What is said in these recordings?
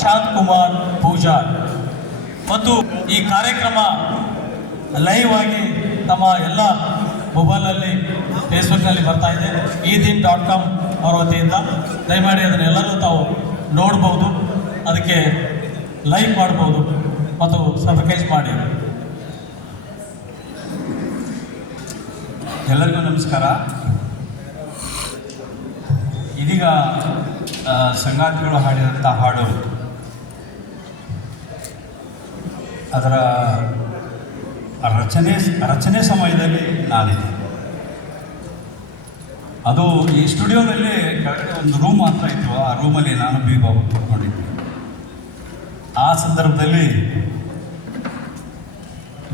ಶಾಂತಕುಮಾರ್ ಪೂಜಾರ್. ಮತ್ತು ಈ ಕಾರ್ಯಕ್ರಮ ಲೈವ್ ಆಗಿ ತಮ್ಮ ಎಲ್ಲ ಮೊಬೈಲಲ್ಲಿ ಫೇಸ್ಬುಕ್ನಲ್ಲಿ ಬರ್ತಾ ಇದೆ. eDeen.com ಅವರ ವತಿಯಿಂದ ದಯಮಾಡಿ ಅದನ್ನೆಲ್ಲರೂ ತಾವು ನೋಡ್ಬೋದು, ಅದಕ್ಕೆ ಲೈಕ್ ಮಾಡ್ಬೋದು ಮತ್ತು ಸಬ್ಸ್ಕ್ರೈಬ್ ಮಾಡಿ. ಎಲ್ಲರಿಗೂ ನಮಸ್ಕಾರ. ಇದೀಗ ಸಂಗಾತಿಗಳು ಹಾಡಿದಂಥ ಹಾಡು, ಅದರ ರಚನೆ ಸಮಯದಲ್ಲಿ ನಾನಿದ್ದೆ. ಅದು ಈ ಸ್ಟುಡಿಯೋದಲ್ಲಿ ಒಂದು ರೂಮ್ ಮಾತ್ರ ಇತ್ತು. ಆ ರೂಮಲ್ಲಿ ನಾನು ಬಿ ಬಾಬು ಕೂತ್ಕೊಂಡಿದ್ದೆ. ಆ ಸಂದರ್ಭದಲ್ಲಿ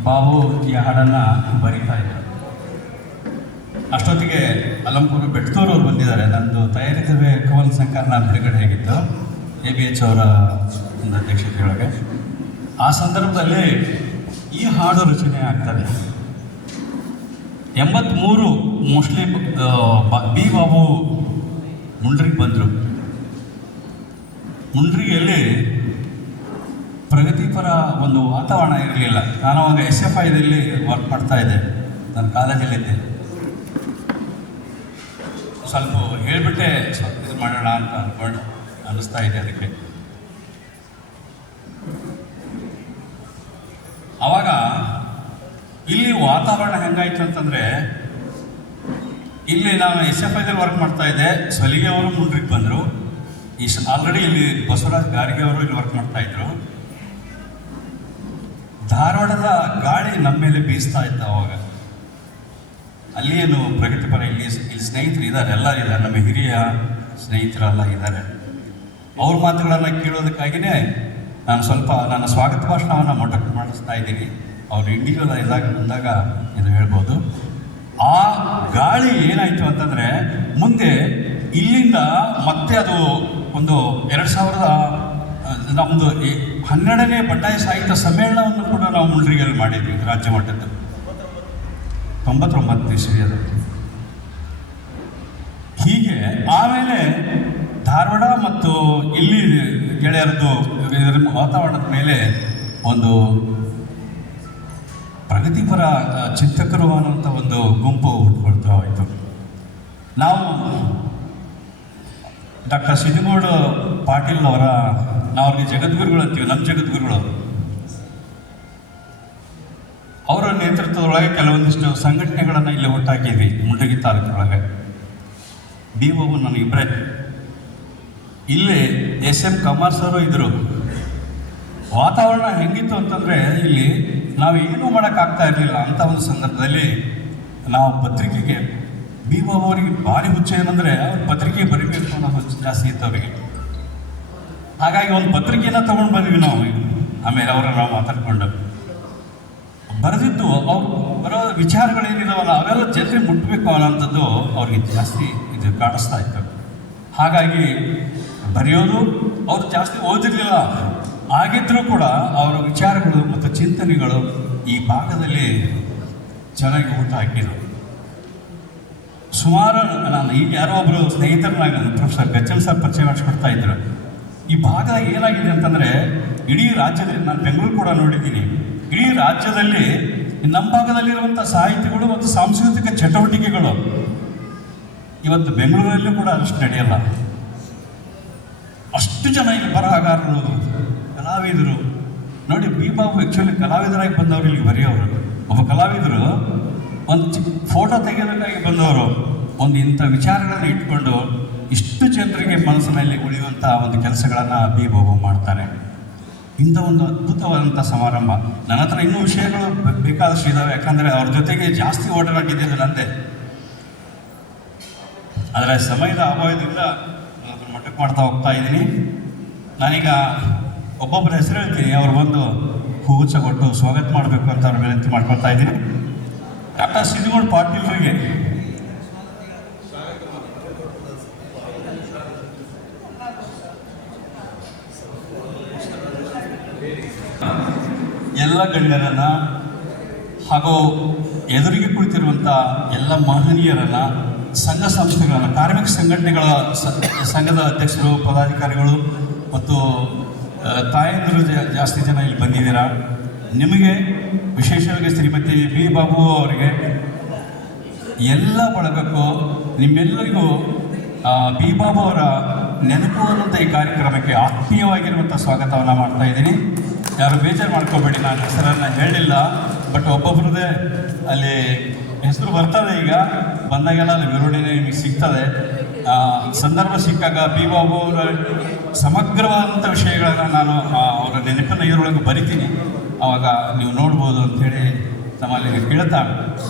ಬಾಬು ಈ ಹಾಡನ್ನು ಬರೀತಾ ಇದ್ದರು. ಅಷ್ಟೊತ್ತಿಗೆ ಅಲಂಪುರ ಬೆಟ್ಟದೂರು ಅವ್ರು ಬಂದಿದ್ದಾರೆ. ನಂದು ತಯಾರಿತವೇ ಕವನ ಸಂಕಲನ ಬಿಡುಗಡೆ ಆಗಿತ್ತು ABH ಅವರ ಒಂದು ಅಧ್ಯಕ್ಷತೆಯೊಳಗೆ. ಆ ಸಂದರ್ಭದಲ್ಲಿ ಈ ಹಾಡು ರಚನೆ ಆಗ್ತದೆ. 83 ಮೋಸ್ಟ್ಲಿ ಬಿ ಬಾಬು ಮುಂಡ್ರಿಗೆ ಬಂದರು. ಮುಂಡ್ರಿಗೆಯಲ್ಲಿ ಪ್ರಗತಿಪರ ಒಂದು ವಾತಾವರಣ ಇರಲಿಲ್ಲ. ನಾನು ಅವಾಗ SFIದಲ್ಲಿ ವರ್ಕ್ ಮಾಡ್ತಾ ಇದ್ದೆ, ನನ್ನ ಕಾಲೇಜಲ್ಲಿದ್ದೆ. ಸ್ವಲ್ಪ ಹೇಳಿಬಿಟ್ಟೆ ಸ್ವಲ್ಪ ಇದು ಮಾಡೋಣ ಅಂತ ಅಂದ್ಕೊಂಡು ಅನ್ನಿಸ್ತಾ ಇದೆ. ಅದಕ್ಕೆ ಆವಾಗ ಇಲ್ಲಿ ವಾತಾವರಣ ಹೆಂಗಾಯ್ತು ಅಂತಂದರೆ, ಇಲ್ಲಿ ನಾನು SFIದಲ್ಲಿ ವರ್ಕ್ ಮಾಡ್ತಾ ಇದ್ದೆ. ಸಲಿಗೆ ಅವರು ಮುಂಡ್ರಿಗೆ ಬಂದರು. ಆಲ್ರೆಡಿ ಇಲ್ಲಿ ಬಸವರಾಜ್ ಗಾರಿಗೆ ಅವರು ಇಲ್ಲಿ ವರ್ಕ್ ಮಾಡ್ತಾಯಿದ್ರು. ಧಾರವಾಡದ ಗಾಳಿ ನಮ್ಮ ಮೇಲೆ ಬೀಸ್ತಾ ಇತ್ತು ಅವಾಗ. ಅಲ್ಲಿ ಏನು ಪ್ರಗತಿಪರ ಇಲ್ಲಿ ಸ್ನೇಹಿತರು ಇದ್ದಾರೆ, ಎಲ್ಲರೂ ಇದ್ದಾರೆ, ನಮ್ಮ ಹಿರಿಯ ಸ್ನೇಹಿತರೆಲ್ಲ ಇದ್ದಾರೆ. ಅವ್ರ ಮಾತುಗಳನ್ನು ಕೇಳೋದಕ್ಕಾಗಿಯೇ ನಾನು ಸ್ವಲ್ಪ ನನ್ನ ಸ್ವಾಗತ ಭಾಷಣವನ್ನು ಮೊಟಕು ಮಾಡಿಸ್ತಾ ಇದ್ದೀನಿ. ಅವ್ರು ಇಂಡಿವಿಜುವಲ್ ಇದಾಗ ಬಂದಾಗ ಇದು ಹೇಳ್ಬೋದು. ಆ ಗಾಳಿ ಏನಾಯಿತು ಅಂತಂದರೆ, ಮುಂದೆ ಇಲ್ಲಿಂದ ಮತ್ತೆ ಅದು ಒಂದು 2000 ನಮ್ಮದು 12ನೇ ಬಂಡಾಯ ಸಾಹಿತ್ಯ ಸಮ್ಮೇಳನವನ್ನು ಕೂಡ ನಾವು ಮುಂಡ್ರಿಗೆಯಲ್ಲಿ ಮಾಡಿದ್ವಿ, ರಾಜ್ಯ ಮಟ್ಟದ್ದು. 99 ಇಸ್ವಿ ಅದು. ಹೀಗೆ ಆಮೇಲೆ ಧಾರವಾಡ ಮತ್ತು ಇಲ್ಲಿ ಗೆಳೆಯರದ್ದು ವಾತಾವರಣದ ಮೇಲೆ ಒಂದು ಪ್ರಗತಿಪರ ಚಿಂತಕರು ಅನ್ನುವಂಥ ಒಂದು ಗುಂಪು ಹುಟ್ಕೊಳ್ತಾ ಹೋಯಿತು. ನಾವು ಡಾಕ್ಟರ್ ಸಿದ್ದಗೌಡ ಪಾಟೀಲ್ ನಾವು ಅವ್ರಿಗೆ ಜಗದ್ಗುರುಗಳು ಅಂತೀವಿ, ನಮ್ಮ ಜಗದ್ಗುರುಗಳು. ಅವರ ನೇತೃತ್ವದೊಳಗೆ ಕೆಲವೊಂದಿಷ್ಟು ಸಂಘಟನೆಗಳನ್ನು ಇಲ್ಲಿ ಹುಟ್ಟಾಕಿದ್ವಿ ಮುಂಡಗಿ ತಾಲೂಕಿನೊಳಗೆ. ಬಿ ಬಾಬು ನನಗಿಬ್ಬರೇ. ಇಲ್ಲಿ SM ಕಮಾರ್ ಸರು ಇದ್ದರು. ವಾತಾವರಣ ಹೆಂಗಿತ್ತು ಅಂತಂದರೆ, ಇಲ್ಲಿ ನಾವು ಏನೂ ಮಾಡೋಕ್ಕಾಗ್ತಾ ಇರಲಿಲ್ಲ. ಅಂಥ ಒಂದು ಸಂದರ್ಭದಲ್ಲಿ ನಾವು ಪತ್ರಿಕೆಗೆ, ಬಿ ಬಾಬು ಅವರಿಗೆ ಭಾರಿ ಹುಚ್ಚ ಏನಂದರೆ, ಅವ್ರು ಪತ್ರಿಕೆ ಬರೀಬೇಕು ಅನ್ನೋ ಹುಚ್ಚು ಜಾಸ್ತಿ ಇತ್ತು ಅವರಿಗೆ. ಹಾಗಾಗಿ ಒಂದು ಪತ್ರಿಕೆಯನ್ನು ತೊಗೊಂಡು ಬಂದ್ವಿ ನಾವು. ಆಮೇಲೆ ನಾವು ಮಾತಾಡ್ಕೊಂಡು ಬರೆದಿದ್ದು, ಅವ್ರು ಬರೋ ವಿಚಾರಗಳೇನಿದಾವಲ್ಲ ಅವೆಲ್ಲ ಜನರಿಗೆ ಮುಟ್ಟಬೇಕು ಅನ್ನೋಂಥದ್ದು ಅವ್ರಿಗೆ ಜಾಸ್ತಿ ಇದು ಕಾಣಿಸ್ತಾ ಇತ್ತು. ಹಾಗಾಗಿ ಬರೆಯೋದು, ಅವರು ಜಾಸ್ತಿ ಓದಿರಲಿಲ್ಲ. ಆಗಿದ್ದರೂ ಕೂಡ ಅವರ ವಿಚಾರಗಳು ಮತ್ತು ಚಿಂತನೆಗಳು ಈ ಭಾಗದಲ್ಲಿ ಚೆನ್ನಾಗಿ ಊಟ ಹಾಕಿದರು. ಸುಮಾರು ನಾನು ಈಗ ಯಾರೋ ಒಬ್ಬರು ಸ್ನೇಹಿತರನ್ನಾಗ ಪ್ರೊಫೆಸರ್ ಗಚ್ಚಲ್ ಸರ್ ಪರಿಚಯ ಮಾಡಿಸ್ಕೊಡ್ತಾ ಇದ್ರು. ಈ ಭಾಗ ಏನಾಗಿದೆ ಅಂತಂದರೆ, ಇಡೀ ರಾಜ್ಯದಲ್ಲಿ, ನಾನು ಬೆಂಗಳೂರು ಕೂಡ ನೋಡಿದ್ದೀನಿ, ಇಡೀ ರಾಜ್ಯದಲ್ಲಿ ನಮ್ಮ ಭಾಗದಲ್ಲಿರುವಂಥ ಸಾಹಿತ್ಯಗಳು ಮತ್ತು ಸಾಂಸ್ಕೃತಿಕ ಚಟುವಟಿಕೆಗಳು ಇವತ್ತು ಬೆಂಗಳೂರಲ್ಲೂ ಕೂಡ ಅಷ್ಟು ನಡೆಯಲ್ಲ. ಅಷ್ಟು ಜನ ಇಲ್ಲಿ ಬರಹಗಾರರು, ಕಲಾವಿದರು ನೋಡಿ. ಬಿ ಬಾಬು ಆ್ಯಕ್ಚುಲಿ ಕಲಾವಿದರಾಗಿ ಬಂದವರು, ಇಲ್ಲಿ ಬರೆಯೋರು. ಒಬ್ಬ ಕಲಾವಿದರು ಒಂದು ಫೋಟೋ ತೆಗೆಯೋದಕ್ಕಾಗಿ ಬಂದವರು ಒಂದು ಇಂಥ ವಿಚಾರಗಳನ್ನು ಇಟ್ಕೊಂಡು ಇಷ್ಟು ಜನರಿಗೆ ಮನಸ್ಸಿನಲ್ಲಿ ಉಳಿಯುವಂಥ ಒಂದು ಕೆಲಸಗಳನ್ನು ಬಿ ಬಾಬು ಮಾಡ್ತಾರೆ. ಇಂಥ ಒಂದು ಅದ್ಭುತವಾದಂಥ ಸಮಾರಂಭ. ನನ್ನ ಹತ್ರ ಇನ್ನೂ ವಿಷಯಗಳು ಬೇಕಾದಷ್ಟು ಇದ್ದಾವೆ, ಯಾಕಂದರೆ ಅವ್ರ ಜೊತೆಗೆ ಜಾಸ್ತಿ ಓಡಾಡಿದ್ದಿದ್ದು ನಂದೇ. ಆದರೆ ಸಮಯದ ಅಭಾವದಿಂದ ಅದನ್ನು ಮಟ್ಟಕ್ಕೆ ಮಾಡ್ತಾ ಹೋಗ್ತಾ ಇದ್ದೀನಿ. ನಾನೀಗ ಒಬ್ಬೊಬ್ಬರ ಹೆಸರು ಹೇಳ್ತೀನಿ, ಅವ್ರು ಬಂದು ಹೂಗುಚ್ಛ ಕೊಟ್ಟು ಸ್ವಾಗತ ಮಾಡಬೇಕು ಅಂತ ಅವ್ರ ವಿನಂತಿ ಮಾಡ್ಕೊಳ್ತಾ ಇದ್ದೀನಿ. ಡಾಕ್ಟರ್ ಸಿದ್ದಗೌಡ ಪಾಟೀಲ್ರಿಗೆ ಎಲ್ಲ ಗಣ್ಯರನ್ನು ಹಾಗೂ ಎದುರಿಗೆ ಕುಳಿತಿರುವಂಥ ಎಲ್ಲ ಮಹನೀಯರನ್ನು, ಸಂಘ ಸಂಸ್ಥೆಗಳನ್ನು, ಕಾರ್ಮಿಕ ಸಂಘಟನೆಗಳ ಸಂಘದ ಅಧ್ಯಕ್ಷರು, ಪದಾಧಿಕಾರಿಗಳು ಮತ್ತು ತಾಯಂದಿರು ಜಾಸ್ತಿ ಜನ ಇಲ್ಲಿ ಬಂದಿದ್ದೀರಾ. ನಿಮಗೆ ವಿಶೇಷವಾಗಿ ಶ್ರೀಮತಿ ಬಿ ಬಾಬು ಅವರಿಗೆ ಎಲ್ಲ ಬಳಗಕ್ಕೂ ನಿಮ್ಮೆಲ್ಲರಿಗೂ ಬಿ ಬಾಬು ಅವರ ನೆನಪು ಅನ್ನುವಂಥ ಈ ಕಾರ್ಯಕ್ರಮಕ್ಕೆ ಆತ್ಮೀಯವಾಗಿರುವಂಥ ಸ್ವಾಗತವನ್ನು ಮಾಡ್ತಾ ಇದ್ದೀನಿ. ಯಾರು ಬೇಜಾರು ಮಾಡ್ಕೋಬೇಡಿ, ನಾನು ಹೆಸರನ್ನು ಹೇಳಿಲ್ಲ, ಬಟ್ ಒಬ್ಬೊಬ್ಬರದೇ ಅಲ್ಲಿ ಹೆಸರು ಬರ್ತದೆ. ಈಗ ಬಂದಾಗೆಲ್ಲ ಅಲ್ಲಿ ವಿವರಣೆ ನಿಮಗೆ ಸಿಗ್ತದೆ. ಸಂದರ್ಭ ಸಿಕ್ಕಾಗ ಬಿ ಬಾಬು ಅವರ ಸಮಗ್ರವಾದಂಥ ವಿಷಯಗಳನ್ನು ನಾನು ಅವರ ನೆನಪನ್ನು ಇದರೊಳಗೆ ಬರಿತೀನಿ, ಆವಾಗ ನೀವು ನೋಡ್ಬೋದು ಅಂಥೇಳಿ ನಮ್ಮಲ್ಲಿ ಕೇಳ್ತಾ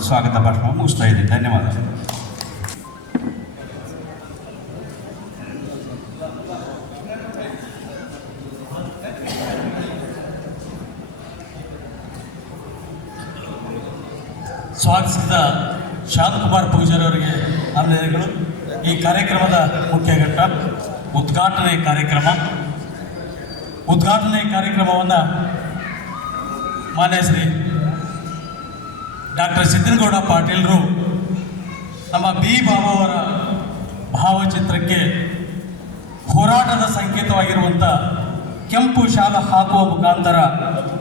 ಸ್ವಾಗತ ಭಾಷಣ ಮುಗಿಸ್ತಾ ಇದ್ದೀನಿ. ಧನ್ಯವಾದ. ಸ್ವಾಗತಿಸಿದ ಶಾಂತಕುಮಾರ್ ಪೂಜಾರಿ ಅವರಿಗೆ ಅಭಿನಂದನೆಗಳು. ಈ ಕಾರ್ಯಕ್ರಮದ ಮುಖ್ಯ ಘಟ್ಟ ಉದ್ಘಾಟನೆ ಕಾರ್ಯಕ್ರಮವನ್ನು ಮಾನ್ಯ ಶ್ರೀ ಡಾಕ್ಟರ್ ಸಿದ್ದನಗೌಡ ಪಾಟೀಲರು ನಮ್ಮ ಬಿ ಬಾಬು ಅವರ ಭಾವಚಿತ್ರಕ್ಕೆ ಹೋರಾಟದ ಸಂಕೇತವಾಗಿರುವಂಥ ಕೆಂಪು ಶಾಲು ಹಾಕುವ ಮುಖಾಂತರ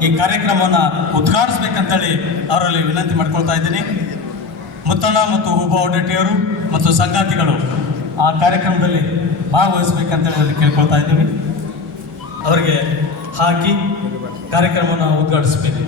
ಈ ಕಾರ್ಯಕ್ರಮವನ್ನು ಉದ್ಘಾಟಿಸಬೇಕಂತೇಳಿ ಅವರಲ್ಲಿ ವಿನಂತಿ ಮಾಡ್ಕೊಳ್ತಾ ಇದ್ದೀನಿ. ಮುತ್ತಣ್ಣ ಮತ್ತು ಹುಬ್ಬ ಒಡಟಿಯವರು ಮತ್ತು ಸಂಗಾತಿಗಳು ಆ ಕಾರ್ಯಕ್ರಮದಲ್ಲಿ ಭಾಗವಹಿಸಬೇಕಂತೇಳಿ ಅಲ್ಲಿ ಕೇಳ್ಕೊಳ್ತಾ ಇದ್ದೀವಿ. ಅವರಿಗೆ ಹಾಕಿ ಕಾರ್ಯಕ್ರಮವನ್ನು ಉದ್ಘಾಟಿಸಬೇಕು.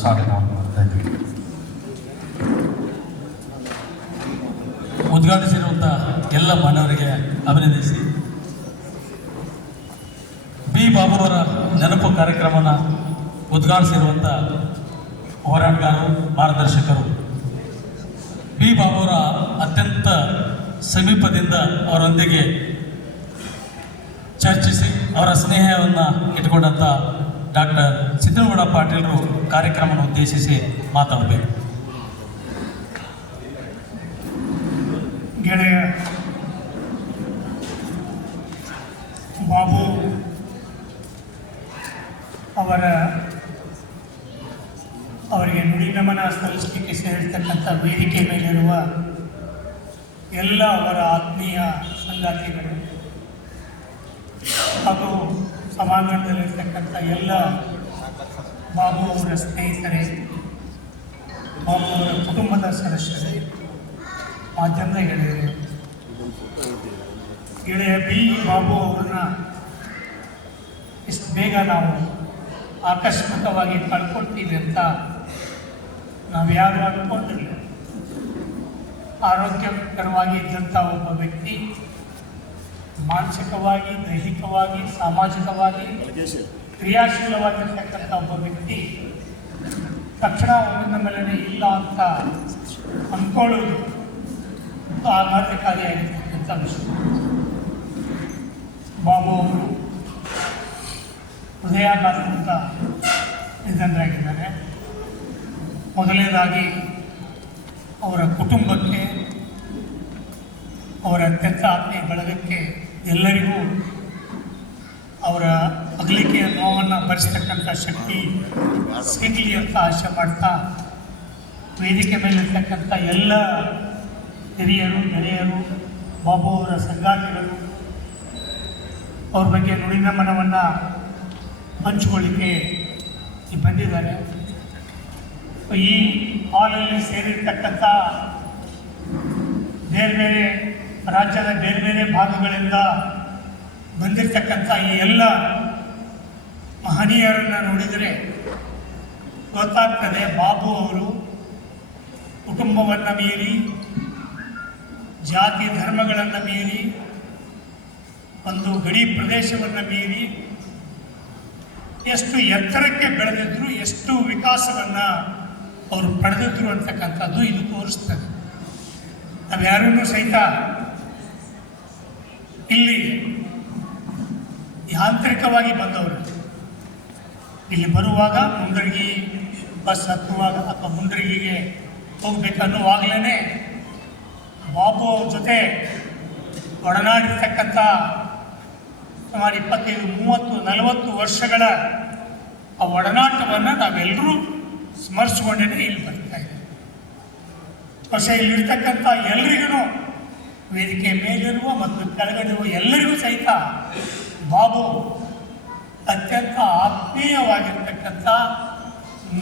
ಸ್ವಾಗತ ಮಾಡ್ತಾ ಇದ್ದೀವಿ. ಉದ್ಘಾಟಿಸಿರುವಂಥ ಎಲ್ಲ ಮಾನವರಿಗೆ ಅಭಿನಂದಿಸಿ ಬಿ ಬಾಬು ಅವರ ನೆನಪು ಕಾರ್ಯಕ್ರಮನ ಉದ್ಘಾಟಿಸಿರುವಂಥ ಹೋರಾಟಗಾರರು, ಮಾರ್ಗದರ್ಶಕರು ಬಿ ಬಾಬು ಅವರ ಅತ್ಯಂತ ಸಮೀಪದಿಂದ ಅವರೊಂದಿಗೆ ಚರ್ಚಿಸಿ ಅವರ ಸ್ನೇಹವನ್ನು ಇಟ್ಕೊಂಡಂಥ ಡಾಕ್ಟರ್ ಸಿದ್ದನಗೌಡ ಪಾಟೀಲರು ಕಾರ್ಯಕ್ರಮವನ್ನು ಉದ್ದೇಶಿಸಿ ಮಾತಾಡಬೇಕು. ಗೆಳೆಯ ಬಾಬು ಅವರಿಗೆ ನುಡಿ ನಮನ ಸಲ್ಲಿಸಲಿಕ್ಕೆ ಸೇರಿರ್ತಕ್ಕಂಥ ವೇದಿಕೆ ಮೇಲಿರುವ ಎಲ್ಲ ಅವರ ಆತ್ಮೀಯ ಸಂಗಾತಿಗಳು ಹಾಗೂ ಸಭಾಂಗಣದಲ್ಲಿರ್ತಕ್ಕಂಥ ಎಲ್ಲ ಬಾಬು ಅವರ ಸ್ನೇಹಿತರೇ, ಬಾಬು ಅವರ ಕುಟುಂಬದ ಸದಸ್ಯರೇ, ಮಾಧ್ಯಮದ ಗೆಳೆಯ ಬಿ ಬಾಬು ಅವರನ್ನ ಇಷ್ಟು ಬೇಗ ನಾವು ಆಕಸ್ಮಿಕವಾಗಿ ಕಳ್ಕೊಳ್ತೀವಿ ಅಂತ ನಾವ್ಯಾರು ಅಂದ್ಕೊಂಡಿರಲಿಲ್ಲ. ಆರೋಗ್ಯಕರವಾಗಿ ಇದ್ದಂಥ ಒಬ್ಬ ವ್ಯಕ್ತಿ ಮಾನಸಿಕವಾಗಿ, ದೈಹಿಕವಾಗಿ, ಸಾಮಾಜಿಕವಾಗಿ ಕ್ರಿಯಾಶೀಲವಾಗಿರ್ತಕ್ಕಂಥ ಒಬ್ಬ ವ್ಯಕ್ತಿ ತಕ್ಷಣ ಒಂದಿನ ಮೇಲೆ ಇಲ್ಲ ಅಂತ ಅಂದ್ಕೊಳ್ಳೋದು ಆಘಾತಕಾರಿಯಾಗಿರ್ತಕ್ಕಂಥ ವಿಷಯ. ಬಾಬು ಅವರು ಹೃದಯಾಘಾತದಿಂದ ನಿಧನರಾಗಿದ್ದಾರೆ. ಮೊದಲನೇದಾಗಿ ಅವರ ಕುಟುಂಬಕ್ಕೆ, ಅವರ ಅತ್ಯಂತ ಆತ್ಮೀಯ ಬಳಗಕ್ಕೆ ಎಲ್ಲರಿಗೂ ಅವರ ಅಗಲಿಕೆಯ ನೋವನ್ನು ಭರಿಸ್ತಕ್ಕಂಥ ಶಕ್ತಿ ಸಿಗಲಿ ಅಂತ ಆಶೆ ಮಾಡ್ತಾ, ವೇದಿಕೆ ಮೇಲಿರ್ತಕ್ಕಂಥ ಎಲ್ಲ ಹಿರಿಯರು, ಗೆಳೆಯರು, ಬಾಬು ಅವರ ಸಂಗಾತಿಗಳು ಅವ್ರ ಬಗ್ಗೆ ನುಡಿ ನಮನವನ್ನು ಹಂಚಿಕೊಳ್ಳಿಕ್ಕೆ ಬಂದಿದ್ದಾರೆ. ಈ ಹಾಲಲ್ಲಿ ಸೇರಿರ್ತಕ್ಕಂಥ ಬೇರೆ ಬೇರೆ ರಾಜ್ಯದ ಬೇರೆ ಬೇರೆ ಭಾಗಗಳಿಂದ ಬಂದಿರತಕ್ಕಂಥ ಈ ಎಲ್ಲ ಮಹನೀಯರನ್ನು ನೋಡಿದರೆ ಗೊತ್ತಾಗ್ತದೆ ಬಾಬು ಅವರು ಕುಟುಂಬವನ್ನು ಮೀರಿ, ಜಾತಿ ಧರ್ಮಗಳನ್ನು ಮೀರಿ, ಒಂದು ಗಡಿ ಪ್ರದೇಶವನ್ನು ಮೀರಿ ಎಷ್ಟು ಎತ್ತರಕ್ಕೆ ಬೆಳೆದಿದ್ರು, ಎಷ್ಟು ವಿಕಾಸವನ್ನು ಅವರು ಪಡೆದಿದ್ರು ಅಂತಕ್ಕಂಥದ್ದು ಇದು ತೋರಿಸ್ತದೆ. ನಾವ್ಯಾರೂ ಸಹಿತ ಇಲ್ಲಿ ಯಾಂತ್ರಿಕವಾಗಿ ಬಂದವರು. ಇಲ್ಲಿ ಬರುವಾಗ ಮುಂಡರಗಿ ಬಸ್ ಹತ್ತುವಾಗ ಅಥವಾ ಮುಂಡರಗಿಗೆ ಹೋಗ್ಬೇಕನ್ನುವಾಗಲೇ ಬಾಬು ಅವ್ರ ಜೊತೆ ಒಡನಾಡಿರ್ತಕ್ಕಂಥ ಸುಮಾರು 25, 30, 40 ವರ್ಷಗಳ ಆ ಒಡನಾಟವನ್ನು ನಾವೆಲ್ಲರೂ ಸ್ಮರಿಸ್ಕೊಂಡೇ ಇಲ್ಲಿ ಬರ್ತಾ ಇದ್ದೀವಿ. പക്ഷേ ಇಲ್ಲಿರ್ತಕ್ಕಂಥ ಎಲ್ರಿಗೂ, ವೇದಿಕೆ ಮೇಲಿರುವ ಮತ್ತು ಕೆಳಗಡೆರುವ ಎಲ್ಲರಿಗೂ ಸಹಿತ ಬಾಬು ಅತ್ಯಂತ ಆತ್ಮೀಯವಾಗಿರ್ತಕ್ಕಂಥ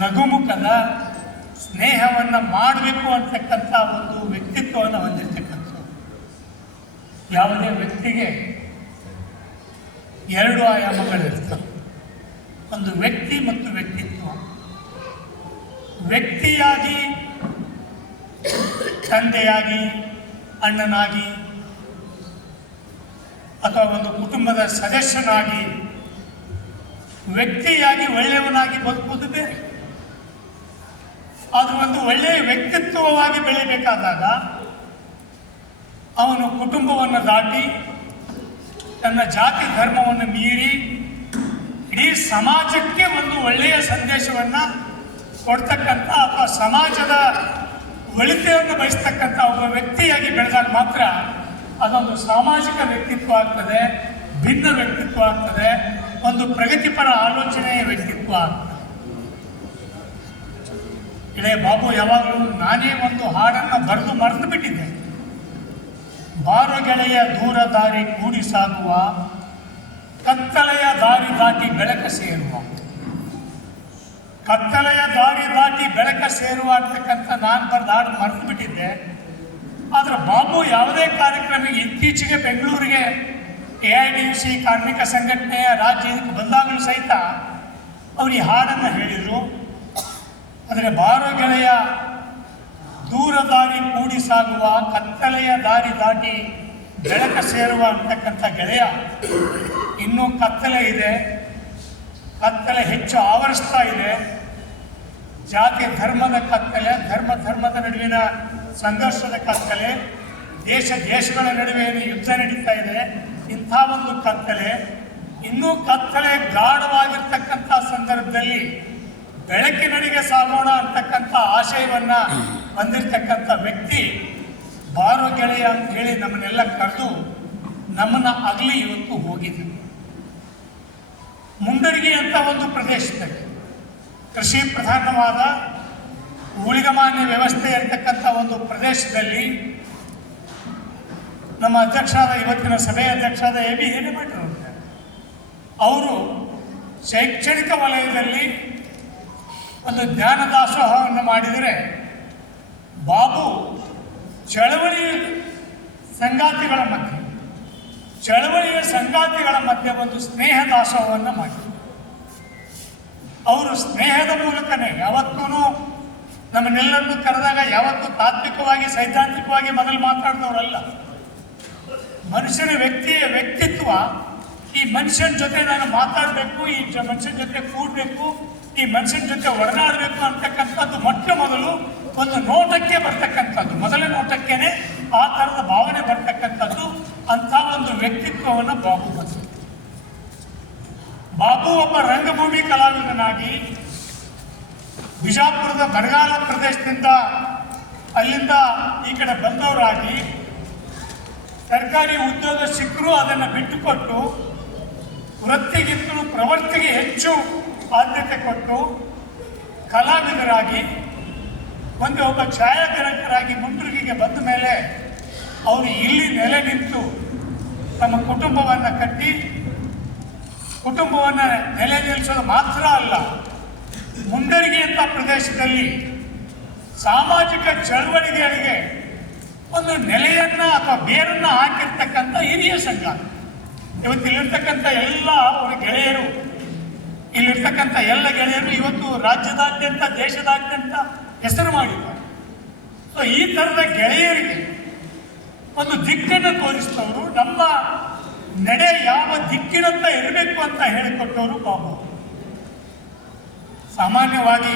ನಗುಮುಖದ ಸ್ನೇಹವನ್ನು ಮಾಡಬೇಕು ಅಂತಕ್ಕಂಥ ಒಂದು ವ್ಯಕ್ತಿತ್ವವನ್ನು ಹೊಂದಿರತಕ್ಕಂಥ ಯಾವುದೇ ವ್ಯಕ್ತಿಗೆ 2 ಆಯಾಮಗಳಿರ್ತವೆ. ಒಂದು ವ್ಯಕ್ತಿ ಮತ್ತು ವ್ಯಕ್ತಿತ್ವ. ವ್ಯಕ್ತಿಯಾಗಿ, ತಂದೆಯಾಗಿ, ಅಣ್ಣನಾಗಿ ಅಥವಾ ಒಂದು ಕುಟುಂಬದ ಸದಸ್ಯನಾಗಿ ವ್ಯಕ್ತಿಯಾಗಿ ಒಳ್ಳೆಯವನಾಗಿ ಬದುಕುವುದು ಬೇರೆ. ಅದು ಒಂದು ಒಳ್ಳೆಯ ವ್ಯಕ್ತಿತ್ವವಾಗಿ ಬೆಳೆಯಬೇಕಾದಾಗ ಅವನು ಕುಟುಂಬವನ್ನು ದಾಟಿ, ತನ್ನ ಜಾತಿ ಧರ್ಮವನ್ನು ಮೀರಿ ಇಡೀ ಸಮಾಜಕ್ಕೆ ಒಂದು ಒಳ್ಳೆಯ ಸಂದೇಶವನ್ನು ಕೊಡ್ತಕ್ಕಂಥ ಅಥವಾ ಸಮಾಜದ ಒಳಿತೆಯನ್ನು ಬಯಸ್ತಕ್ಕಂಥ ಒಬ್ಬ ವ್ಯಕ್ತಿಯಾಗಿ ಬೆಳೆದಾಗ ಮಾತ್ರ ಅದೊಂದು ಸಾಮಾಜಿಕ ವ್ಯಕ್ತಿತ್ವ ಆಗ್ತದೆ, ಭಿನ್ನ ವ್ಯಕ್ತಿತ್ವ ಆಗ್ತದೆ, ಒಂದು ಪ್ರಗತಿಪರ ಆಲೋಚನೆಯ ವ್ಯಕ್ತಿತ್ವ ಆಗ್ತದೆ. ಇಳೆ ಬಾಬು ಯಾವಾಗಲೂ ನಾನೇ ಒಂದು ಹಾಡನ್ನು ಬರೆದು ಮರೆತು ಬಿಟ್ಟಿದ್ದೆ. ಬಾರೋ ಗೆಳೆಯ ದೂರ ದಾರಿ ಕೂಡಿ ಸಾಗುವ, ಕತ್ತಲೆಯ ದಾರಿ ದಾಟಿ ಬೆಳಕ ಸೇರುವ. ಕತ್ತಲೆಯ ದಾರಿ ದಾಟಿ ಬೆಳಕ ಸೇರುವ ಅಂತಕ್ಕಂಥ ನಾನು ಬರೆದು ಹಾಡು ಮರೆತು ಬಿಟ್ಟಿದ್ದೆ. ಆದರೆ ಬಾಬು ಯಾವುದೇ ಕಾರ್ಯಕ್ರಮಕ್ಕೆ ಇತ್ತೀಚೆಗೆ ಬೆಂಗಳೂರಿಗೆ AIDUC ಕಾರ್ಮಿಕ ಸಂಘಟನೆಯ ರಾಜ್ಯ ಇದಕ್ಕೆ ಬಂದಾಗಲೂ ಸಹಿತ ಅವರು ಈ ಹಾಡನ್ನು ಹೇಳಿದರು. ಆದರೆ ಬಾರೋ ಗೆಳೆಯ ದೂರ ದಾರಿ ಕೂಡಿ ಸಾಗುವ, ಕತ್ತಲೆಯ ದಾರಿ ದಾಟಿ ಬೆಳಕ ಸೇರುವ ಅಂತಕ್ಕಂಥ ಗೆಳೆಯ ಇನ್ನೂ ಕತ್ತಲೆ ಇದೆ, ಕತ್ತಲೆ ಹೆಚ್ಚು ಆವರಿಸ್ತಾ ಇದೆ. ಜಾತಿ ಧರ್ಮದ ಕತ್ತಲೆ, ಧರ್ಮದ ನಡುವಿನ ಸಂಘರ್ಷದ ಕತ್ತಲೆ, ದೇಶಗಳ ನಡುವೆ ಯುದ್ಧ ನಡೀತಾ ಇದೆ. ಇಂಥ ಒಂದು ಕತ್ತಲೆ, ಇನ್ನೂ ಕತ್ತಲೆ ಗಾಢವಾಗಿರ್ತಕ್ಕಂಥ ಸಂದರ್ಭದಲ್ಲಿ ಬೆಳಕಿನಡೆಗೆ ಸಾಗೋಣ ಅಂತಕ್ಕಂಥ ಆಶಯವನ್ನು ಹೊಂದಿರತಕ್ಕಂಥ ವ್ಯಕ್ತಿ ಬಾರೋ ಗೆಳೆಯ ಅಂತ ಹೇಳಿ ನಮ್ಮನ್ನೆಲ್ಲ ಕರೆದು ನಮ್ಮನ್ನು ಅಗಲಿ ಇವತ್ತು ಹೋಗಿದೆ. ಮುಂಡರಗಿ ಅಂತ ಒಂದು ಪ್ರದೇಶದಲ್ಲಿ ಕೃಷಿ ಪ್ರಧಾನವಾದ ಊಳಿಗಮಾನ್ಯ ವ್ಯವಸ್ಥೆ ಇರತಕ್ಕಂಥ ಒಂದು ಪ್ರದೇಶದಲ್ಲಿ ನಮ್ಮ ಅಧ್ಯಕ್ಷರಾದ, ಇವತ್ತಿನ ಸಭೆಯ ಅಧ್ಯಕ್ಷರಾದ AB ಹಿರೇಮಠರು ಅವರು ಶೈಕ್ಷಣಿಕ ವಲಯದಲ್ಲಿ ಒಂದು ಜ್ಞಾನ ದಾಸೋಹವನ್ನು ಮಾಡಿದರೆ, ಬಾಬು ಚಳವಳಿಯ ಸಂಗಾತಿಗಳ ಮಧ್ಯೆ ಒಂದು ಸ್ನೇಹ ದಾಸೋಹವನ್ನು ಮಾಡಿದರು. ಅವರು ಸ್ನೇಹದ ಮೂಲಕನೇ ಯಾವತ್ತೂ ನಮ್ಮನ್ನೆಲ್ಲರನ್ನು ಕರೆದಾಗ ಯಾವತ್ತೂ ತಾತ್ವಿಕವಾಗಿ ಸೈದ್ಧಾಂತಿಕವಾಗಿ ಮೊದಲು ಮಾತಾಡಿದವರಲ್ಲ. ಮನುಷ್ಯನ ವ್ಯಕ್ತಿತ್ವ, ಈ ಮನುಷ್ಯನ ಜೊತೆ ನಾನು ಮಾತಾಡಬೇಕು, ಈ ಮನುಷ್ಯನ ಜೊತೆ ಕೂಡಬೇಕು, ಈ ಮನುಷ್ಯನ ಜೊತೆ ಒಡನಾಡಬೇಕು ಅಂತಕ್ಕಂಥದ್ದು ಮೊಟ್ಟ ಮೊದಲು ಒಂದು ನೋಟಕ್ಕೆ ಬರ್ತಕ್ಕಂಥದ್ದು, ಮೊದಲ ನೋಟಕ್ಕೇನೆ ಆ ಥರದ ಭಾವನೆ ಬರ್ತಕ್ಕಂಥದ್ದು. ಅಂಥ ಒಂದು ವ್ಯಕ್ತಿತ್ವವನ್ನು ಬಾಬು ಬಂದರು. ಬಾಬು ಒಬ್ಬ ರಂಗಭೂಮಿ ಕಲಾವಿದನಾಗಿ ಬಿಜಾಪುರದ ಬರಗಾಲ ಪ್ರದೇಶದಿಂದ ಅಲ್ಲಿಂದ ಈ ಕಡೆ ಬಂದವರಾಗಿ ಸರ್ಕಾರಿ ಉದ್ಯೋಗ ಸಿಕ್ಕರೂ ಅದನ್ನು ಬಿಟ್ಟುಕೊಟ್ಟು ವೃತ್ತಿಗಿಂತಲೂ ಪ್ರವೃತ್ತಿಗೆ ಹೆಚ್ಚು ಆದ್ಯತೆ ಕೊಟ್ಟು ಕಲಾವಿದರಾಗಿ ಒಬ್ಬ ಛಾಯಾಗ್ರಾಹಕರಾಗಿ ಮುಂಡರಗಿಗೆ ಬಂದ ಮೇಲೆ ಅವರು ಇಲ್ಲಿ ನೆಲೆ ನಿಂತು ತಮ್ಮ ಕುಟುಂಬವನ್ನು ಕಟ್ಟಿ, ಕುಟುಂಬವನ್ನು ನೆಲೆ ನಿಲ್ಲಿಸೋದು ಮಾತ್ರ ಅಲ್ಲ, ಮುಂಡರಗಿ ಅಂತ ಪ್ರದೇಶದಲ್ಲಿ ಸಾಮಾಜಿಕ ಚಳವಳಿಗಳಿಗೆ ಒಂದು ನೆಲೆಯನ್ನು ಅಥವಾ ಬೇರನ್ನು ಹಾಕಿರ್ತಕ್ಕಂಥ ಹಿರಿಯ ಸಂಘ. ಇವತ್ತು ಇಲ್ಲಿರ್ತಕ್ಕಂಥ ಎಲ್ಲ ಅವರ ಗೆಳೆಯರು, ಇವತ್ತು ರಾಜ್ಯದಾದ್ಯಂತ ದೇಶದಾದ್ಯಂತ ಹೆಸರು ಮಾಡಿದ್ದಾರೆ. ಸೊ ಈ ಥರದ ಗೆಳೆಯರಿಗೆ ಒಂದು ದಿಕ್ಕನ್ನು ತೋರಿಸಿದವರು, ನಮ್ಮ ನಡೆ ಯಾವ ದಿಕ್ಕಿನಂತ ಇರಬೇಕು ಅಂತ ಹೇಳಿಕೊಟ್ಟವರು ಬಾಬು. ಸಾಮಾನ್ಯವಾಗಿ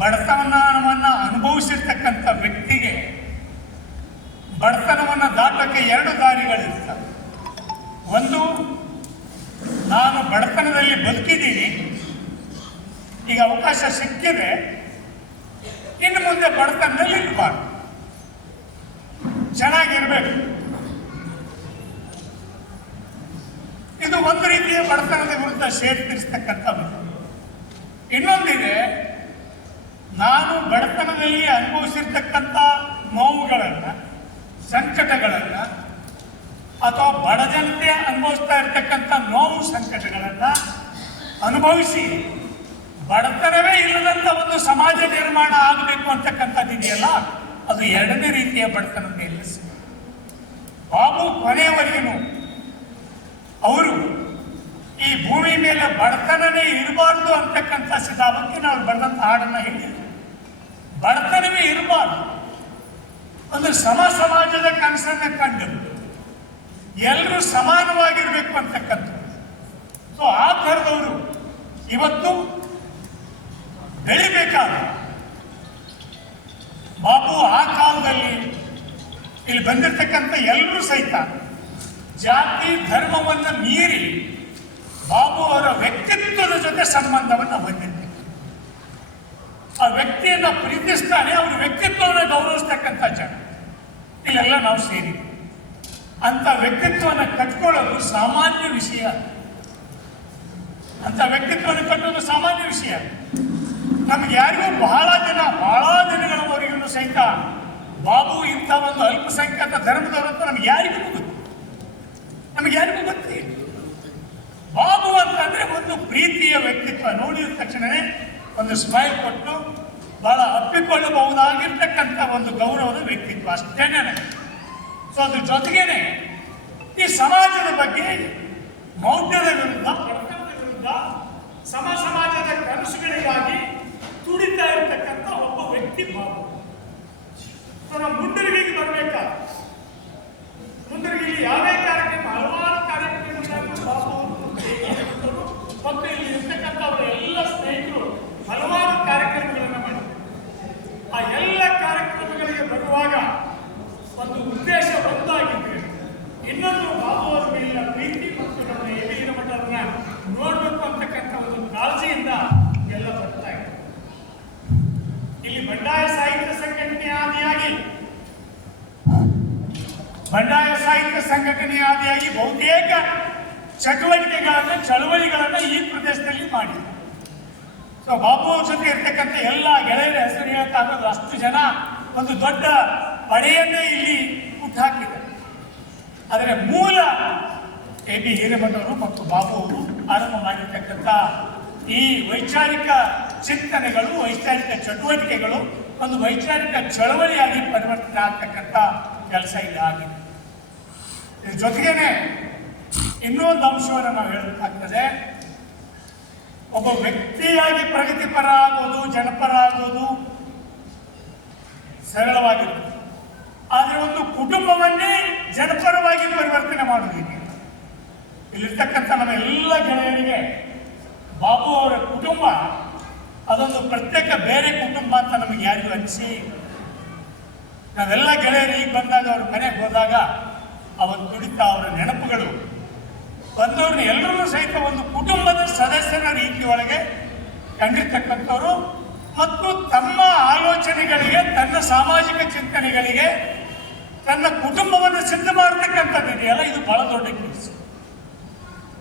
ಬಡತನವನ್ನು ಅನುಭವಿಸಿರ್ತಕ್ಕಂಥ ವ್ಯಕ್ತಿಗೆ ಬಡತನವನ್ನು ದಾಟಕ್ಕೆ ಎರಡು ದಾರಿಗಳಿರ್ತವೆ. ಒಂದು, ನಾನು ಬಡತನದಲ್ಲಿ ಬದುಕಿದ್ದೀನಿ, ಈಗ ಅವಕಾಶ ಸಿಕ್ಕಿದೆ, ಇನ್ನು ಮುಂದೆ ಬಡತನದಲ್ಲಿ ಇರಬಾರ್ದು, ಚೆನ್ನಾಗಿರ್ಬೇಕು. ಇದು ಒಂದು ರೀತಿಯ ಬಡತನದ ವಿರುದ್ಧ ಸೇರ್ತಿರ್ತಕ್ಕಂಥ. ಇನ್ನೊಂದಿದೆ, ನಾನು ಬಡತನದಲ್ಲಿ ಅನುಭವಿಸಿರ್ತಕ್ಕಂಥ ನೋವುಗಳನ್ನು, ಸಂಕಟಗಳನ್ನು, ಅಥವಾ ಬಡ ಜನತೆ ಅನುಭವಿಸ್ತಾ ಇರ್ತಕ್ಕಂಥ ನೋವು ಸಂಕಟಗಳನ್ನು ಅನುಭವಿಸಿ ಬಡತನವೇ ಇಲ್ಲದಂಥ ಒಂದು ಸಮಾಜ ನಿರ್ಮಾಣ ಆಗಬೇಕು ಅಂತಕ್ಕಂಥದ್ದಿದೆಯಲ್ಲ, ಅದು ಎರಡನೇ ರೀತಿಯ ಬಡತನದ ನಿಲ್ಲಿಸಿ. ಬಾಬು ಕೊನೆಯವರೆಗೂ ಅವರು ಈ ಭೂಮಿ ಮೇಲೆ ಬಡತನವೇ ಇರಬಾರ್ದು ಅಂತಕ್ಕಂಥ ಸಿದ್ಧಾಂತಕ್ಕೆ ನಾವು ಬರೆದಂಥ ಹಾಡನ್ನು ಹೇಳಿದ್ವಿ. ಬಡತನವೇ ಇರಬಾರ್ದು, ಒಂದು ಸಮಾಜದ ಕನಸನ್ನು ಕಂಡು ಎಲ್ಲರೂ ಸಮಾನವಾಗಿರ್ಬೇಕು ಅಂತಕ್ಕಂಥ. ಸೊ ಆ ಥರದವರು ಇವತ್ತು ಬೆಳಿಬೇಕಾದ ಬಾಬು ಆ ಕಾಲದಲ್ಲಿ ಇಲ್ಲಿ ಬಂದಿರತಕ್ಕಂಥ ಎಲ್ಲರೂ ಸಹಿತ ಜಾತಿ ಧರ್ಮವನ್ನು ಮೀರಿ ಬಾಬು ಅವರ ವ್ಯಕ್ತಿತ್ವದ ಜೊತೆ ಸಂಬಂಧವನ್ನು ಹೊಂದಿರ್ತಾರೆ. ಆ ವ್ಯಕ್ತಿಯನ್ನು ಪ್ರೀತಿಸ್ತಾನೆ, ಅವ್ರ ವ್ಯಕ್ತಿತ್ವವನ್ನು ಗೌರವಿಸ್ತಕ್ಕಂಥ ಜನ ಇಲ್ಲೆಲ್ಲ ನಾವು ಸೇರಿ ಅಂತ ವ್ಯಕ್ತಿತ್ವವನ್ನು ಕಟ್ಕೊಳ್ಳೋದು ಸಾಮಾನ್ಯ ವಿಷಯ. ಅಂತ ವ್ಯಕ್ತಿತ್ವವನ್ನು ಕಟ್ಟೋದು ಸಾಮಾನ್ಯ ವಿಷಯ. ನಮ್ಗೆ ಯಾರಿಗೂ ಬಹಳ ದಿನಗಳವರೆಗೂ ಸಹಿತ ಬಾಬು ಇಂಥ ಒಂದು ಅಲ್ಪಸಂಖ್ಯಾತ ಧರ್ಮದವರು ಅಂತ ನಮ್ಗೆ ಯಾರಿಗೂ ಗೊತ್ತಿಲ್ಲ. ಬಾಬು ಅಂತಂದ್ರೆ ಒಂದು ಪ್ರೀತಿಯ ವ್ಯಕ್ತಿತ್ವ. ನೋಡಿದ ತಕ್ಷಣವೇ ಒಂದು ಸ್ಮೈಲ್ ಕೊಟ್ಟು ಬಹಳ ಅಪ್ಪಿಕೊಳ್ಳಬಹುದಾಗಿರ್ತಕ್ಕಂಥ ಒಂದು ಗೌರವದ ವ್ಯಕ್ತಿತ್ವ, ಅಷ್ಟೇನೆ. ಸೊ ಅದ್ರ ಜೊತೆಗೇನೆ ಈ ಸಮಾಜದ ಬಗ್ಗೆ ಮೌಢ್ಯದ ವಿರುದ್ಧ, ಬಡತನದ ವಿರುದ್ಧ, ಸಮಾಜದ ಕನಸುಗಳಿಗಾಗಿ ತುಡಿತಾ ಇರತಕ್ಕಂಥ ಒಬ್ಬ ವ್ಯಕ್ತಿ ಬಾಬು. ನಾವು ಮುಂಡರಗಿಗೆ ಬರಬೇಕಾ, ಮುಂಡರಗಿಲಿ ಯಾವೇ ಕಾರ್ಯಕ್ರಮ, ಹಲವಾರು ಕಾರ್ಯಕ್ರಮಗಳನ್ನು ಬಾಬು ಮತ್ತು ಇಲ್ಲಿ ಇರ್ತಕ್ಕಂಥ ಅವರ ಎಲ್ಲ ಸ್ನೇಹಿತರು ಹಲವಾರು ಕಾರ್ಯಕ್ರಮಗಳನ್ನು ಮಾಡಿದ್ದಾರೆ. ಆ ಎಲ್ಲ ಕಾರ್ಯಕ್ರಮಗಳಿಗೆ ಬರುವಾಗ ಒಂದು ಉದ್ದೇಶ ಒಂದಾಗಿದ್ರೆ, ಇನ್ನೊಂದು ಬಾಬು ಅವರ ಮೇಲಿನ ಪ್ರೀತಿ ಮತ್ತು ನಮ್ಮ ಎಲ್ಲಿನ ಮಠವನ್ನ ನೋಡಬೇಕು ಅಂತಕ್ಕಂಥ ಒಂದು ಕಾಳಜಿಯಿಂದ ಎಲ್ಲ ಬರ್ತಾ ಇದೆ. ಇಲ್ಲಿ ಬಂಡಾಯ ಸಾಹಿತ್ಯ ಸಂಘಟನೆಯ ಆದಿಯಾಗಿ ಬಹುತೇಕ ಚಳವಳಿಗಳನ್ನು ಈ ಪ್ರದೇಶದಲ್ಲಿ ಮಾಡಿದೆ. ಸೊ ಬಾಬು ಅವ್ರ ಜೊತೆ ಇರ್ತಕ್ಕಂಥ ಎಲ್ಲ ಗೆಳೆಯರ ಹೆಸರು ಹೇಳಕ್ಕಾಗೋದು, ಅಷ್ಟು ಜನ ಒಂದು ದೊಡ್ಡ ಪಡೆಯನ್ನೇ ಇಲ್ಲಿ ಹುಟ್ಟುಹಾಕಿದ್ದಾರೆ. ಆದರೆ ಮೂಲ A.B. ಹಿರೇಮಠವರು ಮತ್ತು ಬಾಬು ಅವರು ಆರಂಭ ಮಾಡಿರ್ತಕ್ಕಂಥ ಈ ವೈಚಾರಿಕ ಚಿಂತನೆಗಳು, ವೈಚಾರಿಕ ಚಟುವಟಿಕೆಗಳು ಒಂದು ವೈಚಾರಿಕ ಚಳವಳಿಯಾಗಿ ಪರಿವರ್ತನೆ ಆಗ್ತಕ್ಕಂಥ ಕೆಲಸ ಇಲ್ಲಿ ಆಗಿದೆ. ಇದ್ರ ಜೊತೆಗೇನೆ ಇನ್ನೊಂದು ಅಂಶವನ್ನು ನಾವು ಹೇಳಬೇಕಾಗ್ತದೆ. ಒಬ್ಬ ವ್ಯಕ್ತಿಯಾಗಿ ಪ್ರಗತಿಪರ ಆಗೋದು, ಜನಪರ ಆಗೋದು ಸರಳವಾಗಿರುತ್ತೆ. ಆದರೆ ಒಂದು ಕುಟುಂಬವನ್ನೇ ಜನಪರವಾಗಿ ಪರಿವರ್ತನೆ ಮಾಡೋದಿದೆ. ಇಲ್ಲಿರ್ತಕ್ಕಂಥ ನಮ್ಮ ಎಲ್ಲ ಗೆಳೆಯರಿಗೆ ಬಾಬು ಅವರ ಕುಟುಂಬ ಅದೊಂದು ಪ್ರತ್ಯೇಕ ಬೇರೆ ಕುಟುಂಬ ಅಂತ ನಮಗೆ ಯಾರಿಗೂ ಅನಿಸಿ, ನಾವೆಲ್ಲ ಗೆಳೆಯರು ಈಗ ಬಂದಾಗ ಅವ್ರ ಮನೆಗೆ ಹೋದಾಗ ಅವತ್ತು ದುಡಿತ ಅವರ ನೆನಪುಗಳು ಬಂದವ್ರನ್ನ ಎಲ್ಲರೂ ಸಹಿತ ಒಂದು ಕುಟುಂಬದ ಸದಸ್ಯರ ರೀತಿಯೊಳಗೆ ಕಂಡಿರ್ತಕ್ಕಂಥವ್ರು ಮತ್ತು ತಮ್ಮ ಆಲೋಚನೆಗಳಿಗೆ, ತನ್ನ ಸಾಮಾಜಿಕ ಚಿಂತನೆಗಳಿಗೆ ತನ್ನ ಕುಟುಂಬವನ್ನು ಸಿದ್ಧ ಮಾಡತಕ್ಕಂಥದ್ದಿದೆಯಲ್ಲ, ಇದು ಬಹಳ ದೊಡ್ಡ ಕೆಲಸ.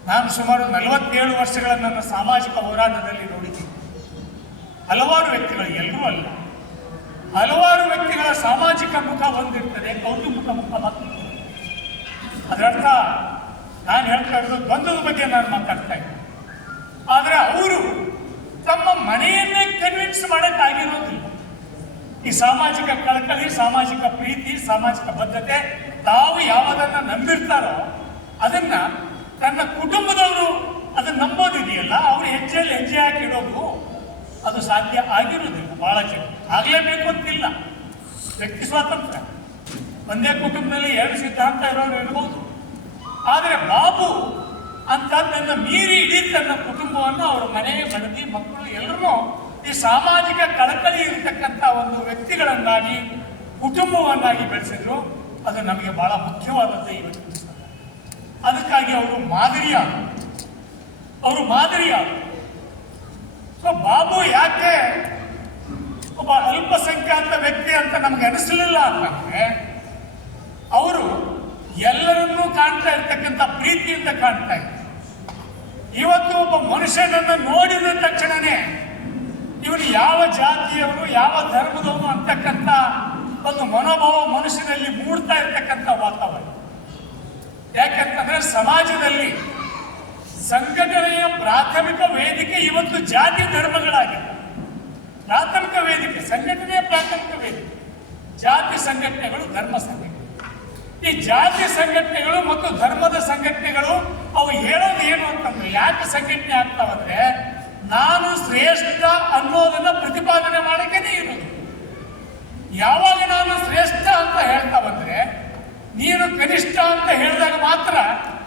ನಾನು ಸುಮಾರು 47 ವರ್ಷಗಳ ನನ್ನ ಸಾಮಾಜಿಕ ಹೋರಾಟದಲ್ಲಿ ನೋಡಿದ್ದೀನಿ. ಹಲವಾರು ವ್ಯಕ್ತಿಗಳು, ಎಲ್ಲರೂ ಅಲ್ಲ, ಹಲವಾರು ವ್ಯಕ್ತಿಗಳ ಸಾಮಾಜಿಕ ಮುಖ ಹೊಂದಿರ್ತದೆ, ಕೌಟುಂಬಿಕ ಮುಖ ಮಾತ್ರ. ಅದರರ್ಥ ನಾನು ಹೇಳ್ತಾ ಇರೋದು ಬಂಧುದ ಬಗ್ಗೆ ನಾನು ಮಾತಾಡ್ತಾ ಇದ್ದೆ. ಆದರೆ ಅವರು ತಮ್ಮ ಮನೆಯನ್ನೇ ಕನ್ವಿನ್ಸ್ ಮಾಡೋಕ್ಕಾಗಿರೋದಿಲ್ಲ. ಈ ಸಾಮಾಜಿಕ ಕಳಕಳಿ, ಸಾಮಾಜಿಕ ಪ್ರೀತಿ, ಸಾಮಾಜಿಕ ಬದ್ಧತೆ, ತಾವು ಯಾವುದನ್ನು ನಂಬಿರ್ತಾರೋ ಅದನ್ನ ತನ್ನ ಕುಟುಂಬದವರು ಅದನ್ನ ನಂಬೋದಿದೆಯಲ್ಲ, ಅವರು ಹೆಜ್ಜೆಯಲ್ಲಿ ಹೆಜ್ಜೆ ಹಾಕಿಡೋದು ಅದು ಸಾಧ್ಯ ಆಗಿರುವುದಿಲ್ಲ. ಬಹಳ ಜನ ಆಗಲೇಬೇಕು ಅಂತಿಲ್ಲ, ವ್ಯಕ್ತಿ ಸ್ವಾತಂತ್ರ್ಯ. ಒಂದೇ ಕುಟುಂಬದಲ್ಲಿ ಎರಡು ಸಿದ್ಧಾಂತ ಇರೋರು ಇರಬಹುದು. ಆದರೆ ಬಾಬು ಅಂತದ್ದನ್ನು ಮೀರಿ ಇಡೀ ತನ್ನ ಕುಟುಂಬವನ್ನು, ಅವರ ಮನೆ ಮಡದಿ ಮಕ್ಕಳು ಎಲ್ಲರೂ ಈ ಸಾಮಾಜಿಕ ಕಳಕಳಿ ಇರತಕ್ಕಂಥ ಒಂದು ವ್ಯಕ್ತಿಗಳನ್ನಾಗಿ, ಕುಟುಂಬವನ್ನಾಗಿ ಬೆಳೆಸಿದ್ರು. ಅದು ನಮಗೆ ಬಹಳ ಮುಖ್ಯವಾದದ್ದು ಇವತ್ತು. ಅದಕ್ಕಾಗಿ ಅವರು ಮಾದರಿಯ ಸೊ ಬಾಬು ಯಾಕೆ ಒಬ್ಬ ಅಲ್ಪಸಂಖ್ಯಾತ ವ್ಯಕ್ತಿ ಅಂತ ನಮ್ಗೆ ಅನಿಸಲಿಲ್ಲ ಅಂತಂದ್ರೆ, ಅವರು ಎಲ್ಲರನ್ನೂ ಕಾಣ್ತಾ ಇರ್ತಕ್ಕಂಥ ಪ್ರೀತಿಯಿಂದ ಕಾಣ್ತಾ ಇದ್ದಾರೆ. ಇವತ್ತು ಒಬ್ಬ ಮನುಷ್ಯನನ್ನು ನೋಡಿದ ತಕ್ಷಣನೇ ಇವನು ಯಾವ ಜಾತಿಯವನು, ಯಾವ ಧರ್ಮದವನು ಅಂತಕ್ಕಂಥ ಒಂದು ಮನೋಭಾವ ಮನುಷ್ಯನಲ್ಲಿ ಮೂಡ್ತಾ ಇರ್ತಕ್ಕಂಥ ವಾತಾವರಣ. ಯಾಕಂತಂದ್ರೆ ಸಮಾಜದಲ್ಲಿ ಸಂಘಟನೆಯ ಪ್ರಾಥಮಿಕ ವೇದಿಕೆ ಇವತ್ತು ಜಾತಿ ಧರ್ಮಗಳಾಗಿದೆ. ಪ್ರಾಥಮಿಕ ವೇದಿಕೆ, ಸಂಘಟನೆಯ ಪ್ರಾಥಮಿಕ ವೇದಿಕೆ ಜಾತಿ ಸಂಘಟನೆಗಳು, ಧರ್ಮ ಸಂಘಟನೆ. ಈ ಜಾತಿ ಸಂಘಟನೆಗಳು ಮತ್ತು ಧರ್ಮದ ಸಂಘಟನೆಗಳು ಅವು ಹೇಳೋದು ಏನು ಅಂತಂದ್ರೆ, ಯಾಕೆ ಸಂಘಟನೆ ಆಗ್ತಾವಂದ್ರೆ ನಾನು ಶ್ರೇಷ್ಠ ಅನ್ನೋದನ್ನ ಪ್ರತಿಪಾದನೆ ಮಾಡಕ್ಕೇನೆ ಇರೋದು. ಯಾವಾಗ ನಾನು ಶ್ರೇಷ್ಠ ಅಂತ ಹೇಳ್ತಾ ಬಂದ್ರೆ, ನೀನು ಕನಿಷ್ಠ ಅಂತ ಹೇಳಿದಾಗ ಮಾತ್ರ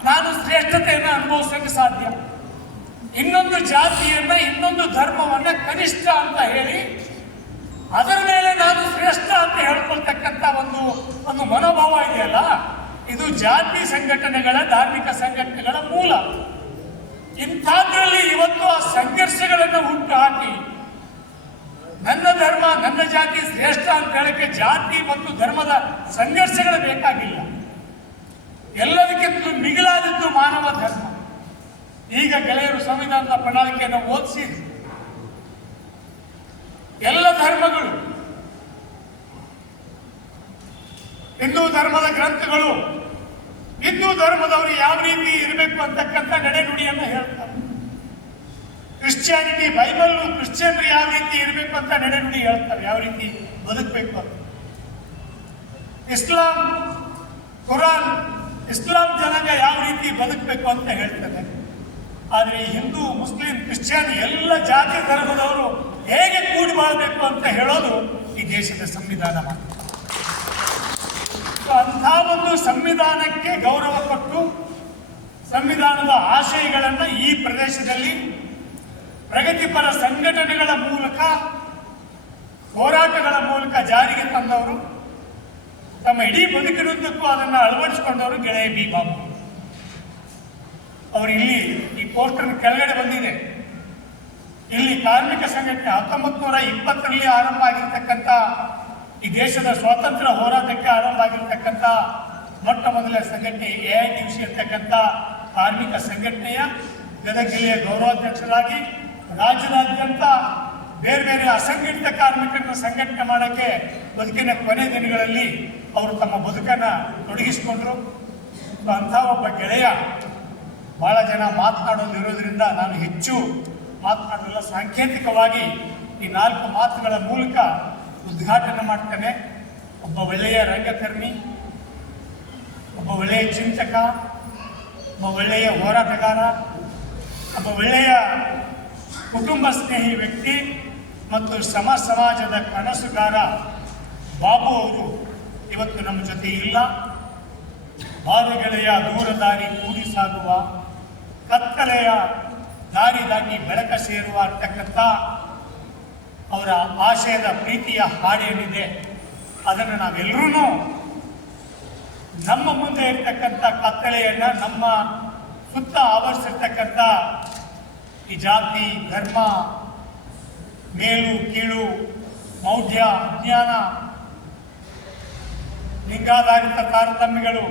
ನಾನು ಶ್ರೇಷ್ಠತೆಯನ್ನು ಅನುಭವಿಸಕ್ಕೆ ಸಾಧ್ಯ. ಇನ್ನೊಂದು ಜಾತಿಯನ್ನ, ಇನ್ನೊಂದು ಧರ್ಮವನ್ನ ಕನಿಷ್ಠ ಅಂತ ಹೇಳಿ ಅದರ ಮೇಲೆ ನಾನು ಶ್ರೇಷ್ಠ ಅಂತ ಹೇಳ್ಕೊಳ್ತಕ್ಕಂಥ ಒಂದು ಮನೋಭಾವ ಇದೆಯಲ್ಲ, ಇದು ಜಾತಿ ಸಂಘಟನೆಗಳ, ಧಾರ್ಮಿಕ ಸಂಘಟನೆಗಳ ಮೂಲ. ಇಂಥದ್ರಲ್ಲಿ ಇವತ್ತು ಆ ಸಂಘರ್ಷಗಳನ್ನು ಹುಟ್ಟು ಹಾಕಿ ನನ್ನ ಧರ್ಮ, ನನ್ನ ಜಾತಿ ಶ್ರೇಷ್ಠ ಅಂತ ಹೇಳಕ್ಕೆ ಜಾತಿ ಮತ್ತು ಧರ್ಮದ ಸಂಘರ್ಷಗಳು ಬೇಕಾಗಿಲ್ಲ. ಎಲ್ಲದಕ್ಕಿಂತ ಮಿಗಿಲಾದದ್ದು ಮಾನವ ಧರ್ಮ. ಈಗ ಗೆಳೆಯರು ಸಂವಿಧಾನದ ಪ್ರಣಾಳಿಕೆಯನ್ನು ಓದಿಸಿ ಎಲ್ಲ ಧರ್ಮಗಳು, ಹಿಂದೂ ಧರ್ಮದ ಗ್ರಂಥಗಳು ಹಿಂದೂ ಧರ್ಮದವರು ಯಾವ ರೀತಿ ಇರಬೇಕು ಅಂತಕ್ಕಂಥ ನಡೆನುಡಿಯನ್ನು ಹೇಳ್ತಾರೆ. ಕ್ರಿಶ್ಚಿಯಾನಿಟಿ, ಬೈಬಲ್, ಕ್ರಿಶ್ಚಿಯನ್ರು ಯಾವ ರೀತಿ ಇರಬೇಕು ಅಂತ ನಡೆನುಡಿ ಹೇಳ್ತಾರೆ, ಯಾವ ರೀತಿ ಬದುಕಬೇಕು ಅಂತ. ಇಸ್ಲಾಂ, ಕುರಾನ್, ಇಸ್ಲಾಂ ಜನಾಂಗ ಯಾವ ರೀತಿ ಬದುಕಬೇಕು ಅಂತ ಹೇಳ್ತಾರೆ. ಆದರೆ ಹಿಂದೂ, ಮುಸ್ಲಿಂ, ಕ್ರಿಶ್ಚಿಯನ್ ಎಲ್ಲ ಜಾತಿ ಧರ್ಮದವರು ಹೇಗೆ ಕೂಡಿ ಮಾಡಬೇಕು ಅಂತ ಹೇಳೋದು ಈ ದೇಶದ ಸಂವಿಧಾನ ಮಾತ್ರ. ಅಂಥ ಒಂದು ಸಂವಿಧಾನಕ್ಕೆ ಗೌರವ ಕೊಟ್ಟು ಸಂವಿಧಾನದ ಆಶಯಗಳನ್ನು ಈ ಪ್ರದೇಶದಲ್ಲಿ ಪ್ರಗತಿಪರ ಸಂಘಟನೆಗಳ ಮೂಲಕ, ಹೋರಾಟಗಳ ಮೂಲಕ ಜಾರಿಗೆ ತಂದವರು, ತಮ್ಮ ಇಡೀ ಬದುಕಿನುದ್ದಕ್ಕೂ ಅದನ್ನು ಅಳವಡಿಸಿಕೊಂಡವರು ಗೆಳೆಯ ಬಿ ಬಾಬು ಅವರು. ಇಲ್ಲಿ ಈ ಪೋಸ್ಟರ್ ಕೆಳಗಡೆ ಬಂದಿದೆ. ಇಲ್ಲಿ ಕಾರ್ಮಿಕ ಸಂಘಟನೆ 1920ರಲ್ಲಿ ಆರಂಭ ಆಗಿರ್ತಕ್ಕಂಥ, ಈ ದೇಶದ ಸ್ವಾತಂತ್ರ್ಯ ಹೋರಾಟಕ್ಕೆ ಆರಂಭ ಆಗಿರ್ತಕ್ಕಂಥ ಮೊಟ್ಟ ಮೊದಲ ಸಂಘಟನೆ AITUC ಅಂತಕ್ಕಂಥ ಕಾರ್ಮಿಕ ಸಂಘಟನೆಯ ಗದಗ ಜಿಲ್ಲೆಯ ಗೌರವಾಧ್ಯಕ್ಷರಾಗಿ ರಾಜ್ಯದಾದ್ಯಂತ ಬೇರೆ ಬೇರೆ ಅಸಂಘಟಿತ ಕಾರ್ಮಿಕರನ್ನ ಸಂಘಟನೆ ಮಾಡೋಕ್ಕೆ ಬದುಕಿನ ಕೊನೆ ದಿನಗಳಲ್ಲಿ ಅವರು ತಮ್ಮ ಬದುಕನ್ನು ತೊಡಗಿಸಿಕೊಂಡ್ರು. ಅಂಥ ಒಬ್ಬ ಗೆಳೆಯ. ಬಹಳ ಜನ ಮಾತನಾಡೋದು ಇರೋದ್ರಿಂದ ನಾನು ಹೆಚ್ಚು ಮಾತನಾಡೋಲ್ಲ, ಸಾಂಕೇತಿಕವಾಗಿ ಈ 4 ಮಾತುಗಳ ಮೂಲಕ ಉದ್ಘಾಟನೆ ಮಾಡ್ತೇನೆ. ಒಬ್ಬ ಒಳ್ಳೆಯ ರಂಗಕರ್ಮಿ, ಒಬ್ಬ ಒಳ್ಳೆಯ ಚಿಂತಕ, ಒಬ್ಬ ಒಳ್ಳೆಯ ಹೋರಾಟಗಾರ, ಒಬ್ಬ ಒಳ್ಳೆಯ ಕುಟುಂಬ ಸ್ನೇಹಿ ವ್ಯಕ್ತಿ ಮತ್ತು ಸಮಾಜದ ಕನಸುಗಾರ ಬಾಬು ಅವರು ಇವತ್ತು ನಮ್ಮ ಜೊತೆ ಇಲ್ಲ. ಬಾರು ಗೆಳೆಯ ದೂರ ದಾರಿ ಕೂಡಿ ಸಾಗುವ, ಕತ್ತಲೆಯ ದಾರಿ ದಾಟಿ ಬೆಳಕ ಸೇರುವ ಅಂತಕ್ಕಂಥ ಅವರ ಆಶಯದ ಪ್ರೀತಿಯ ಹಾಡೇನಿದೆ, ಅದನ್ನು ನಾವೆಲ್ಲರೂ ನಮ್ಮ ಮುಂದೆ ಇರ್ತಕ್ಕಂಥ ಕತ್ತಲೆಯನ್ನು, ನಮ್ಮ ಸುತ್ತ ಆವರಿಸಿರ್ತಕ್ಕಂಥ ಈ ಜಾತಿ, ಧರ್ಮ, ಮೇಲು ಕೀಳು, ಮೌಢ್ಯ, ಅಜ್ಞಾನ, ಲಿಂಗಾಧಾರಿತ ತಾರತಮ್ಯಗಳು,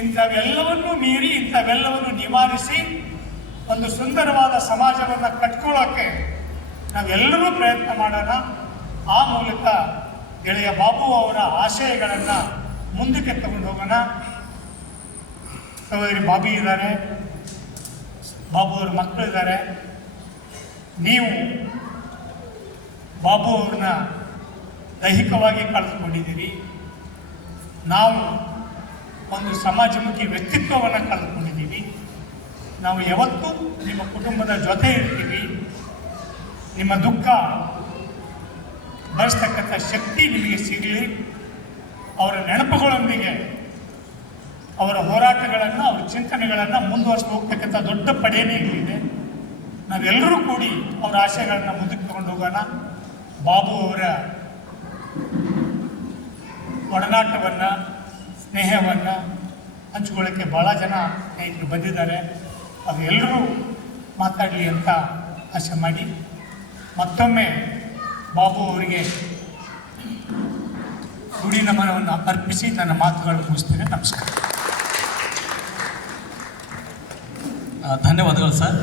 ಇಂಥವೆಲ್ಲವನ್ನೂ ಮೀರಿ, ಇಂಥವೆಲ್ಲವನ್ನು ನಿವಾರಿಸಿ ಒಂದು ಸುಂದರವಾದ ಸಮಾಜವನ್ನು ಕಟ್ಕೊಳ್ಳೋಕ್ಕೆ ನಾವೆಲ್ಲರೂ ಪ್ರಯತ್ನ ಮಾಡೋಣ. ಆ ಮೂಲಕ ಗೆಳೆಯ ಬಾಬು ಅವರ ಆಶಯಗಳನ್ನು ಮುಂದಕ್ಕೆ ತಗೊಂಡು ಹೋಗೋಣ. ಸಹೋದರಿ ಬಾಬಿ ಇದ್ದಾರೆ, ಬಾಬು ಅವ್ರ ಮಕ್ಕಳಿದ್ದಾರೆ. ನೀವು ಬಾಬು ಅವ್ರನ್ನ ದೈಹಿಕವಾಗಿ ಕಳೆದುಕೊಂಡಿದ್ದೀರಿ. ನಾವು ಒಂದು ಸಮಾಜಮುಖಿ ವ್ಯಕ್ತಿತ್ವವನ್ನು ಕಳೆದುಕೊಂಡಿದ್ದೀವಿ. ನಾವು ಯಾವತ್ತೂ ನಿಮ್ಮ ಕುಟುಂಬದ ಜೊತೆ ಇರ್ತೀವಿ. ನಿಮ್ಮ ದುಃಖ ಭರಿಸ್ತಕ್ಕಂಥ ಶಕ್ತಿ ನಿಮಗೆ ಸಿಗಲಿ. ಅವರ ನೆನಪುಗಳೊಂದಿಗೆ ಅವರ ಹೋರಾಟಗಳನ್ನು, ಅವರ ಚಿಂತನೆಗಳನ್ನು ಮುಂದುವರಿಸಿ ಹೋಗ್ತಕ್ಕಂಥ ದೊಡ್ಡ ಪಡೆಯೇ ಇಲ್ಲಿದೆ. ನಾವೆಲ್ಲರೂ ಕೂಡಿ ಅವರ ಆಶಯಗಳನ್ನು ಮುಂದಕ್ಕೆ ತಗೊಂಡು ಹೋಗೋಣ. ಬಾಬು ಅವರ ಒಡನಾಟವನ್ನು, ಸ್ನೇಹವನ್ನು ಹಂಚಿಕೊಳ್ಳೋಕ್ಕೆ ಭಾಳ ಜನ ಸ್ನೇಹಿತರು ಬಂದಿದ್ದಾರೆ. ಅದು ಎಲ್ಲರೂ ಮಾತಾಡಲಿ ಅಂತ ಆಸೆ ಮಾಡಿ ಮತ್ತೊಮ್ಮೆ ಬಾಬು ಅವರಿಗೆ ನುಡಿ ನಮನವನ್ನು ಅರ್ಪಿಸಿ ನನ್ನ ಮಾತುಗಳನ್ನು ಮುಗಿಸ್ತೇನೆ. ನಮಸ್ಕಾರ. ಧನ್ಯವಾದಗಳು ಸರ್.